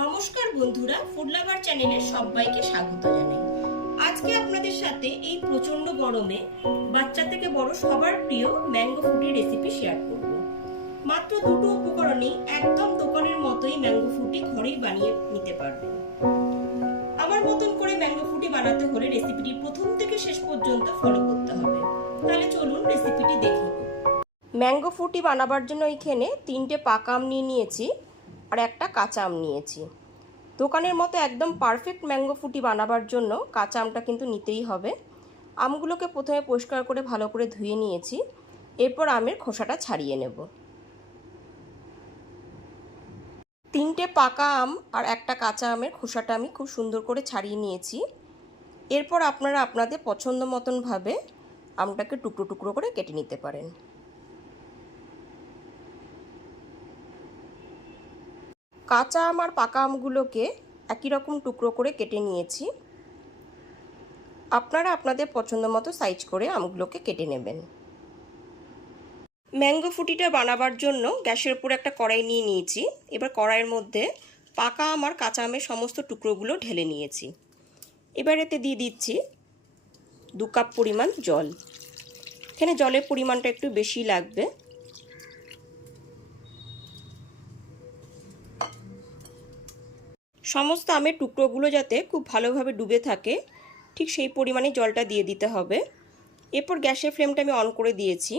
নমস্কার বন্ধুরা food lover চ্যানেলে সবাইকে স্বাগত জানাই। আজকে আপনাদের সাথে এই প্রচণ্ড গরমে বাচ্চা থেকে বড় সবার প্রিয় ম্যাঙ্গো ফ্রুটি রেসিপি শেয়ার করব। মাত্র দুটো উপকরণেই একদম দোকানের মতোই ম্যাঙ্গো ফ্রুটি ঘরেই বানিয়ে নিতে পারবেন আমার মতন করে ম্যাঙ্গো ফ্রুটি বানাতে হলে রেসিপিটি প্রথম থেকে শেষ পর্যন্ত ফলো করতে হবে। তাহলে চলুন রেসিপিটি দেখে ম্যাঙ্গো ফ্রুটি বানাবার জন্য এইখানে তিনটে পাকা আম নিয়ে নিয়েছি। আর একটা কাঁচা আম নিয়েছি। দোকানের মতো একদম পারফেক্ট ম্যাঙ্গো ফুটি বানাবার জন্য কাঁচা আমটা কিন্তু নিতেই হবে। আমগুলোকে প্রথমে পরিষ্কার করে ভালো করে ধুয়ে নিয়েছি। এরপর আমের খোসাটা ছাড়িয়ে নেব। তিনটে পাকা আম আর একটা কাঁচা আমের খোসাটা আমি খুব সুন্দর করে ছাড়িয়ে নিয়েছি। এরপর আপনারা আপনাদের পছন্দ মতনভাবে আমটাকে টুকরো টুকরো করে কেটে নিতে পারেন। কাঁচা আম আর পাকা আমগুলোকে একই রকম টুকরো করে কেটে নিয়েছি। আপনারা আপনাদের পছন্দ মতো সাইজ করে আমগুলোকে কেটে নেবেন। ম্যাঙ্গো ফুটিটা বানাবার জন্য গ্যাসের উপর একটা কড়াই নিয়ে নিয়েছি। এবার কড়াইয়ের মধ্যে পাকা আম আর কাঁচা আমের সমস্ত টুকরোগুলো ঢেলে নিয়েছি। এবার এতে দিয়ে দিচ্ছি দু কাপ পরিমাণ জল। এখানে জলের পরিমাণটা একটু বেশি লাগবে। সমস্ত আমের টুকরোগুলো যাতে খুব ভালোভাবে ডুবে থাকে, ঠিক সেই পরিমাণে জলটা দিয়ে দিতে হবে। এরপর গ্যাসের ফ্লেমটা আমি অন করে দিয়েছি।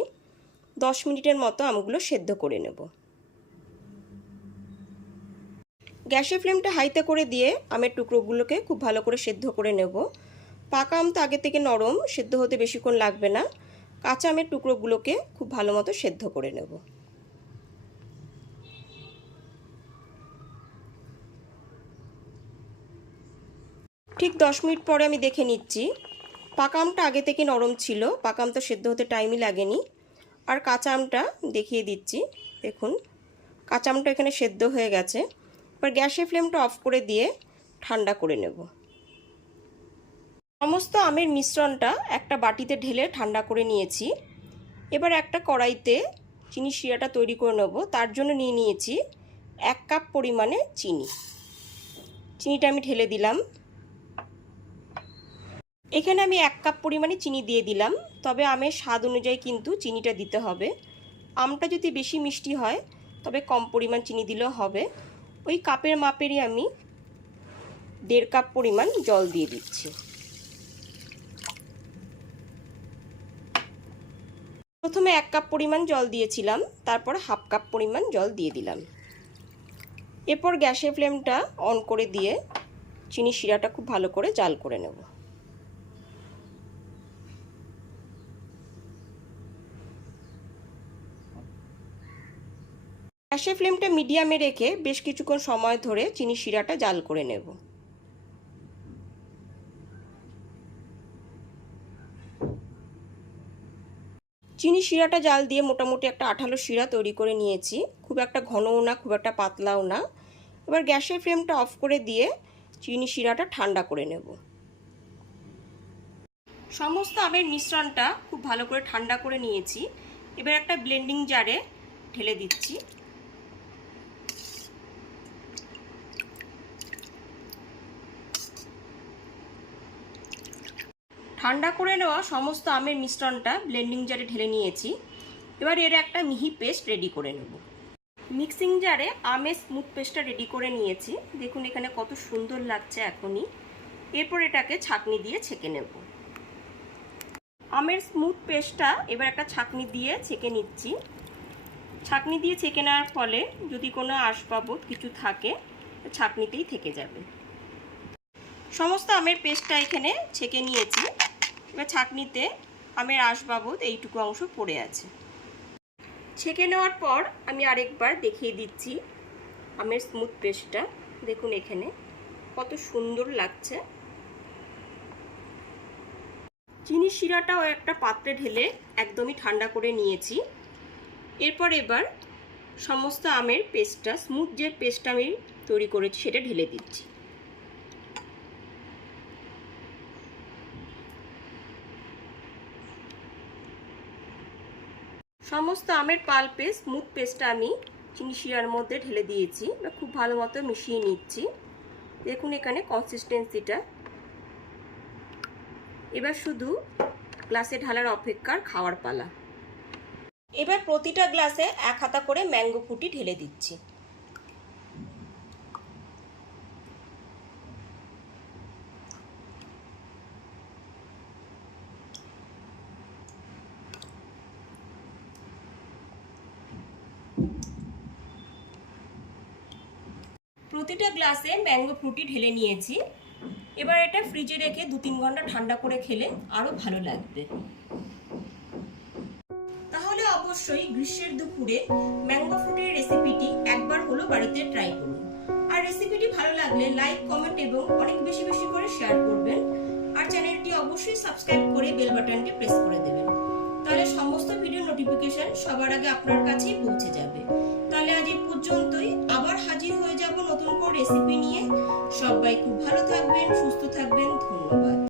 দশ মিনিটের মতো আমগুলো সেদ্ধ করে নেব। গ্যাসের ফ্লেমটা হাইতে করে দিয়ে আমের টুকরোগুলোকে খুব ভালো করে সেদ্ধ করে নেব। পাকা আম তো আগে থেকে নরম, সেদ্ধ হতে বেশিক্ষণ লাগবে না। কাঁচা আমের টুকরোগুলোকে খুব ভালো মতো সেদ্ধ করে নেব। ঠিক দশ মিনিট পরে আমি দেখে নিচ্ছি। পাকা আমটা আগে থেকে নরম ছিল। পাকা আমটা সেদ্ধ হতে টাইমই লাগেনি। আর কাঁচা আমটা দেখিয়ে দিচ্ছি। দেখুন, কাঁচা আমটা এখানে সেদ্ধ হয়ে গেছে। এবার গ্যাসের ফ্লেমটা অফ করে দিয়ে ঠান্ডা করে নেব। সমস্ত আমের মিশ্রণটা একটা বাটিতে ঢেলে ঠান্ডা করে নিয়েছি। এবার একটা কড়াইতে চিনি শিরাটা তৈরি করে নেব। তার জন্য নিয়ে নিয়েছি এক কাপ পরিমাণে চিনি। চিনিটা আমি ঢেলে দিলাম। এখানে আমি এক কাপ পরিমাণে চিনি দিয়ে দিলাম, তবে আমের স্বাদ অনুযায়ী কিন্তু চিনিটা দিতে হবে। আমটা যদি বেশি মিষ্টি হয়, তবে কম পরিমাণ চিনি দিলেও হবে। ওই কাপের মাপেরই আমি দেড় কাপ পরিমাণ জল দিয়ে দিচ্ছি। প্রথমে এক কাপ পরিমাণ জল দিয়েছিলাম, তারপর হাফ কাপ পরিমাণ জল দিয়ে দিলাম। এরপর গ্যাসের ফ্লেমটা অন করে দিয়ে চিনি শিরাটা খুব ভালো করে জাল করে নেব। গ্যাসের ফ্লেমটা মিডিয়ামে রেখে বেশ কিছুক্ষণ সময় ধরে চিনি শিরাটা জাল করে নেব। চিনি শিরাটা জাল দিয়ে মোটামুটি একটা আঠালো শিরা তৈরি করে নিয়েছি। খুব একটা ঘনও না, খুব একটা পাতলাও না। এবার গ্যাসের ফ্লেমটা অফ করে দিয়ে চিনি শিরাটা ঠান্ডা করে নেব। সমস্ত আমের মিশ্রণটা খুব ভালো করে ঠান্ডা করে নিয়েছি। এবার একটা ব্লেন্ডিং জারে ঢেলে দিচ্ছি। ঠান্ডা করে নেওয়া সমস্ত আমের মিশ্রণটা ব্লেন্ডিং জারে ঢেলে নিয়েছি। এবার এর একটা মিহি পেস্ট রেডি করে নেব। মিক্সিং জারে আমের স্মুথ পেস্টটা রেডি করে নিয়েছি। দেখুন এখানে কত সুন্দর লাগছে এখনই। এরপর এটাকে ছাকনি দিয়ে ছেঁকে নেব। আমের স্মুথ পেস্টটা এবার একটা ছাকনি দিয়ে ছেঁকে নিচ্ছি। ছাকনি দিয়ে ছেঁকে নেওয়ার ফলে যদি কোনো আসবাবত কিছু থাকে, ছাকনিতেই থেকে যাবে। সমস্ত আমের পেস্টটা এখানে ছেঁকে নিয়েছি। এবার ছাকনিতে আমের আসবাবত এইটুকু অংশ পড়ে আছে। ছেঁকে নেওয়ার পর আমি আরেকবার দেখিয়ে দিচ্ছি আমের স্মুথ পেস্টটা। দেখুন এখানে কত সুন্দর লাগছে। চিনি শিরাটাও একটা পাত্রে ঢেলে একদমই ঠান্ডা করে নিয়েছি। এরপর এবার সমস্ত আমের পেস্টটা, স্মুথ যে পেস্টটা আমি তৈরি করেছি সেটা ঢেলে দিচ্ছি। সমস্ত আমের পাল পেস্ট স্মুথ পেস্টটা আমি চিনি শিরার মধ্যে ঢেলে দিয়েছি। খুব ভালো মতো মিশিয়ে নিচ্ছি। দেখুন এখানে কনসিস্টেন্সিটা এবার শুধু গ্লাসে ঢালার অপেক্ষার খাওয়ার পালা। এবার প্রতিটা গ্লাসে এক হাতা করে ম্যাঙ্গো ফুটি ঢেলে দিচ্ছি। প্রতিটা গ্লাসে ম্যাঙ্গো ফ্রুটি ঢেলে নিয়েছি। এবার এটা ফ্রিজে রেখে দু তিন ঘণ্টা ঠান্ডা করে খেলে আরও ভালো লাগবে। তাহলে অবশ্যই গ্রীষ্মের দুপুরে ম্যাঙ্গো ফ্রুটের রেসিপিটি একবার হলো বাড়িতে ট্রাই করুন। আর রেসিপিটি ভালো লাগলে লাইক, কমেন্ট এবং অনেক বেশি বেশি করে শেয়ার করবেন। আর চ্যানেলটি অবশ্যই সাবস্ক্রাইব করে বেল বাটনটি প্রেস করে দেবেন। তাহলে সমস্ত ভিডিও নোটিফিকেশন সবার আগে আপনার কাছেই পৌঁছে যাবে। তাহলে আজ এই পর্যন্তই। আবার হাজির হয়ে যাব নতুন করে রেসিপি নিয়ে। সবাই খুব ভালো থাকবেন, সুস্থ থাকবেন। ধন্যবাদ।